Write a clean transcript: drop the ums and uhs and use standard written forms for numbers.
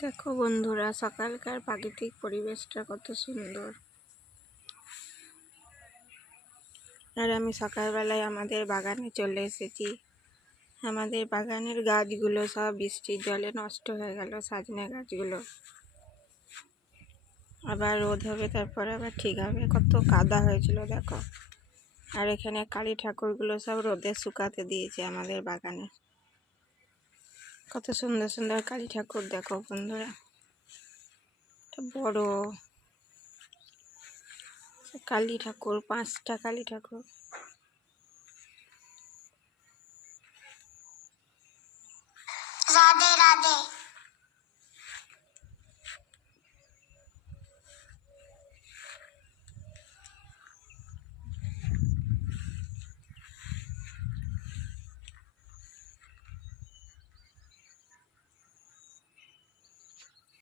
দেখো বন্ধুরা, সকালকার প্রাকৃতিক পরিবেশটা কত সুন্দর। আর আমি সকালবেলায় আমাদের বাগানে চলে এসেছি। আমাদের বাগানের গাছগুলো সব বৃষ্টির জলে নষ্ট হয়ে গেল। সজনে গাছগুলো আবার রোদ হবে, তারপরে আবার ঠিক হবে। কত কাদা হয়েছিল দেখো। আর এখানে কালী ঠাকুরগুলো সব রোদে শুকাতে দিয়েছে আমাদের বাগানে। কত সুন্দর সুন্দর কালী ঠাকুর দেখো বন্ধুরা, বড় কালী ঠাকুর, 5টা কালী ঠাকুর। রাধে রাধে।